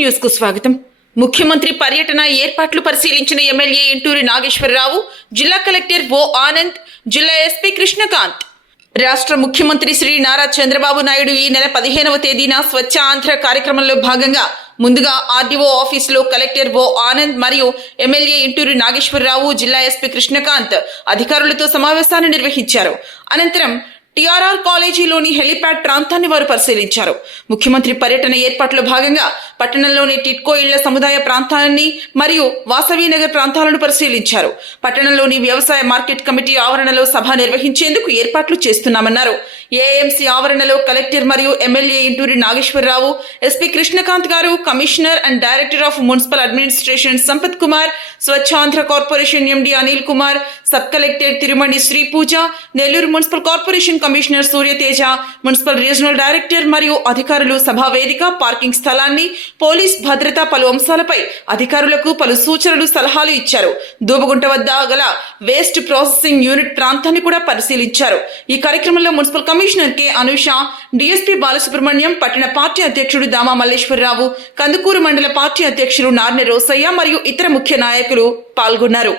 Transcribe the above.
News కు స్వాగతం. ముఖ్యమంత్రి పర్యటన ఏర్పాట్లు పరిశీలించిన ఎమ్మెల్యే ఇంటూరి నాగేశ్వరరావు, జిల్లా కలెక్టర్ ఓ ఆనంద్, జిల్లా ఎస్పీ కృష్ణకాంత్. రాష్ట్ర ముఖ్యమంత్రి శ్రీ నారా చంద్రబాబు నాయుడు ఈ నెల 15వ తేదీన స్వచ్ఛ ఆంధ్ర కార్యక్రమంలో భాగంగా ముందుగా ఆర్డీఓ ఆఫీసులో కలెక్టర్ ఓ ఆనంద్ మరియు ఎమ్మెల్యే ఇంటూరి నాగేశ్వరరావు, జిల్లా ఎస్పీ కృష్ణకాంత్ అధికారులతో సమావేశాన్ని నిర్వహించారు. అనంతరం టిఆర్ఆర్ కాలేజీలోని హెలిప్యాడ్ ప్రాంతాన్ని వారు పరిశీలించారు. ముఖ్యమంత్రి పర్యటన ఏర్పాట్లో భాగంగా పట్టణంలోని టిట్కో ఇళ్ల సముదాయ ప్రాంతాన్ని మరియు వాసవీనగర్ ప్రాంతాలను పరిశీలించారు. పట్టణంలోని వ్యవసాయ మార్కెట్ కమిటీ ఆవరణలో సభ నిర్వహించేందుకు ఏర్పాట్లు చేస్తున్నామన్నారు. ఏఎంసీ ఆవరణలో కలెక్టర్ మరియు ఎమ్మెల్యే ఇంటూరి నాగేశ్వరరావు, ఎస్పీ కృష్ణకాంత్ గారు, commissioner and director of municipal administration Sampath Kumar, Swachhandhra corporation MD Anil Kumar, sub collector Tirumani Sri Pooja, Nellore municipal corporation commissioner Suryateja, municipal regional director మరియు అధికారులు సభా వేదిక, పార్కింగ్ స్థలాన్ని, పోలీస్ భద్రత పలు అంశాలపై అధికారులకు పలు సూచనలు, సలహాలు ఇచ్చారు. దూబగుంట వద్ద గల వేస్ట్ ప్రాసెసింగ్ యూనిట్ ప్రాంతాన్ని కూడా పరిశీలించారు. ఈ కార్యక్రమంలో municipal commissioner K Anusha, DSP Balasubrahmanyam, పట్టణ పార్టీ అధ్యక్షుడు దామా మల్లేశ్వరరావు, కందుకూరు మండల పార్టీ అధ్యక్షుడు నార్నె రోసయ్య మరియు ఇతర ముఖ్య నాయకులు పాల్గొన్నారు.